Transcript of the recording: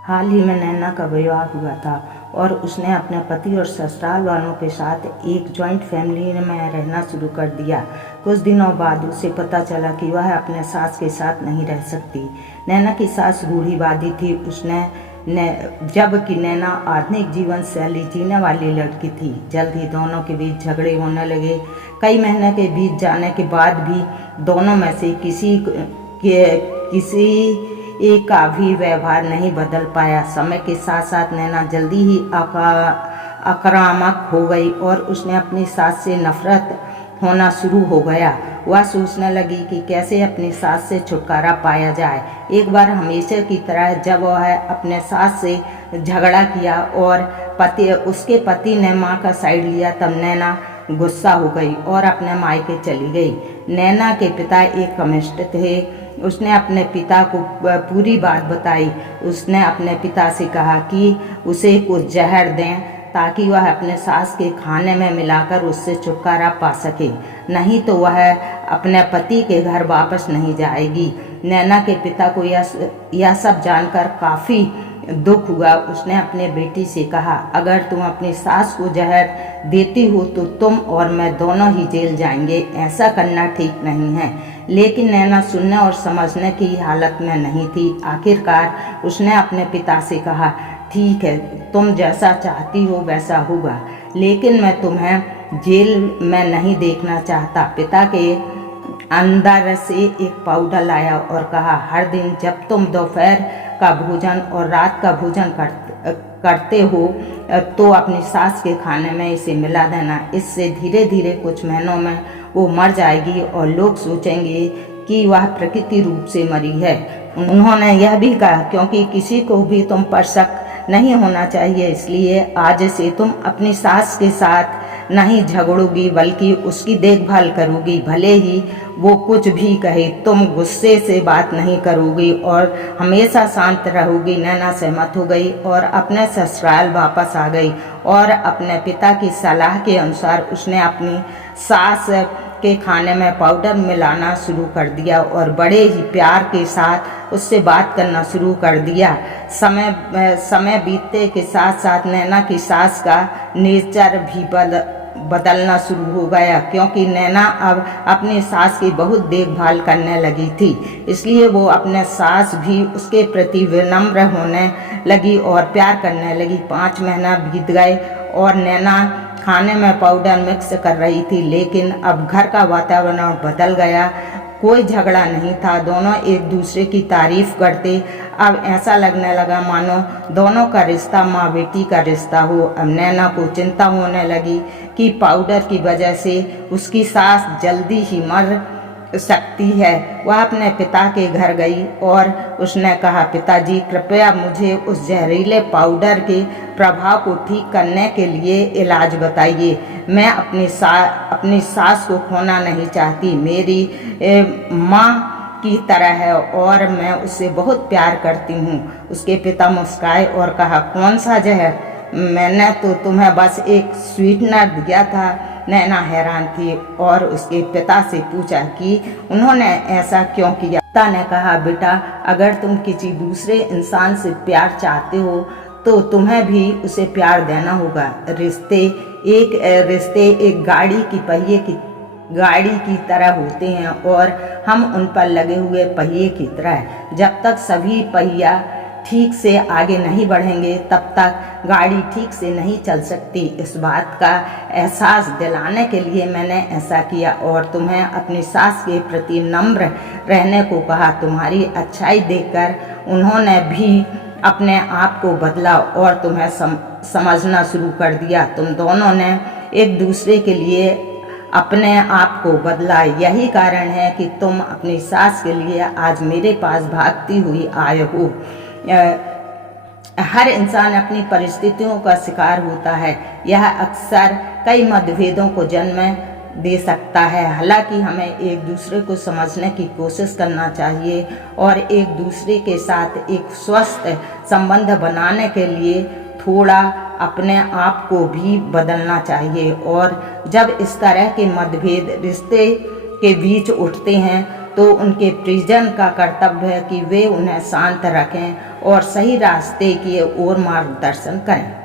हाल ही में नैना का विवाह हुआ था और उसने अपने पति और ससुराल वालों के साथ एक जॉइंट फैमिली में रहना शुरू कर दिया। कुछ दिनों बाद उसे पता चला कि वह अपने सास के साथ नहीं रह सकती। नैना की सास रूढ़िवादी थी, जबकि नैना आधुनिक जीवन शैली जीने वाली लड़की थी। जल्द ही दोनों के बीच झगड़े होने लगे। कई महीने के बीत जाने के बाद भी दोनों में से किसी एक का भी व्यवहार नहीं बदल पाया। समय के साथ साथ नैना जल्दी ही आक्रामक हो गई और उसने अपनी सास से नफरत होना शुरू हो गया। वह सोचने लगी कि कैसे अपनी सास से छुटकारा पाया जाए। एक बार हमेशा की तरह जब वह अपने सास से झगड़ा किया और उसके पति ने मां का साइड लिया, तब नैना गुस्सा हो गई और अपने मायके चली गई। नैना के पिता एक कम्युनिस्ट थे। उसने अपने पिता को पूरी बात बताई। उसने अपने पिता से कहा कि उसे कुछ जहर दें ताकि वह अपने सास के खाने में मिलाकर उससे छुटकारा पा सके, नहीं तो वह अपने पति के घर वापस नहीं जाएगी। नैना के पिता को यह सब जानकर काफ़ी दुख हुआ। उसने अपने बेटी से कहा, अगर तुम अपनी सास को जहर देती हो तो तुम और मैं दोनों ही जेल जाएंगे। ऐसा करना ठीक नहीं है। लेकिन नैना सुनने और समझने की हालत में नहीं थी। आखिरकार उसने अपने पिता से कहा, ठीक है, तुम जैसा चाहती हो वैसा होगा, लेकिन मैं तुम्हें जेल में नहीं देखना चाहता। पिता के अंदर से एक पाउडर लाया और कहा, हर दिन जब तुम दोपहर का भोजन और रात का भोजन करते हो तो अपनी सास के खाने में इसे मिला देना। इससे धीरे धीरे कुछ महीनों में वो मर जाएगी और लोग सोचेंगे कि वह प्रकृति रूप से मरी है। उन्होंने यह भी कहा, क्योंकि किसी को भी तुम पर शक नहीं होना चाहिए, इसलिए आज से तुम अपनी सास के साथ नहीं झगड़ोगी बल्कि उसकी देखभाल करोगी। भले ही वो कुछ भी कहे, तुम गुस्से से बात नहीं करोगी और हमेशा शांत रहोगी। नैना सहमत हो गई और अपने ससुराल वापस आ गई और अपने पिता की सलाह के अनुसार उसने अपनी सास के खाने में पाउडर मिलाना शुरू कर दिया और बड़े ही प्यार के साथ उससे बात करना शुरू कर दिया। समय बीतते के साथ साथ नैना की सास का नेचर भी बदलना शुरू हो गया, क्योंकि नैना अब अपनी सास की बहुत देखभाल करने लगी थी। इसलिए वो अपने सास भी उसके प्रति विनम्र होने लगी और प्यार करने लगी। 5 महीना बीत गए और नैना खाने में पाउडर मिक्स कर रही थी, लेकिन अब घर का वातावरण बदल गया। कोई झगड़ा नहीं था, दोनों एक दूसरे की तारीफ करते। अब ऐसा लगने लगा मानो दोनों का रिश्ता माँ बेटी का रिश्ता हो। अब नैना को चिंता होने लगी कि पाउडर की वजह से उसकी सास जल्दी ही मर सकती है। वह अपने पिता के घर गई और उसने कहा, पिताजी कृपया मुझे उस जहरीले पाउडर के प्रभाव को ठीक करने के लिए इलाज बताइए। मैं अपनी सास को खोना नहीं चाहती। मेरी माँ की तरह है और मैं उससे बहुत प्यार करती हूँ। उसके पिता मुस्कुराए और कहा, कौन सा जहर? मैंने तो तुम्हें बस एक स्वीटनर दिया था। नैना हैरान थी और उसके पिता से पूछा कि उन्होंने ऐसा क्यों किया। पिता ने कहा, बेटा अगर तुम किसी दूसरे इंसान से प्यार चाहते हो तो तुम्हें भी उसे प्यार देना होगा। रिश्ते एक गाड़ी की तरह होते हैं और हम उन पर लगे हुए पहिए की तरह। जब तक सभी पहिया ठीक से आगे नहीं बढ़ेंगे तब तक गाड़ी ठीक से नहीं चल सकती। इस बात का एहसास दिलाने के लिए मैंने ऐसा किया और तुम्हें अपनी सास के प्रति नम्र रहने को कहा। तुम्हारी अच्छाई देखकर उन्होंने भी अपने आप को बदला और तुम्हें समझना शुरू कर दिया। तुम दोनों ने एक दूसरे के लिए अपने आप को बदला। यही कारण है कि तुम अपनी सास के लिए आज मेरे पास भागती हुई आए हो। हर इंसान अपनी परिस्थितियों का शिकार होता है। यह अक्सर कई मतभेदों को जन्म दे सकता है। हालांकि हमें एक दूसरे को समझने की कोशिश करना चाहिए और एक दूसरे के साथ एक स्वस्थ संबंध बनाने के लिए थोड़ा अपने आप को भी बदलना चाहिए। और जब इस तरह के मतभेद रिश्ते के बीच उठते हैं तो उनके परिजन का कर्तव्य है कि वे उन्हें शांत रखें और सही रास्ते की ओर मार्गदर्शन करें।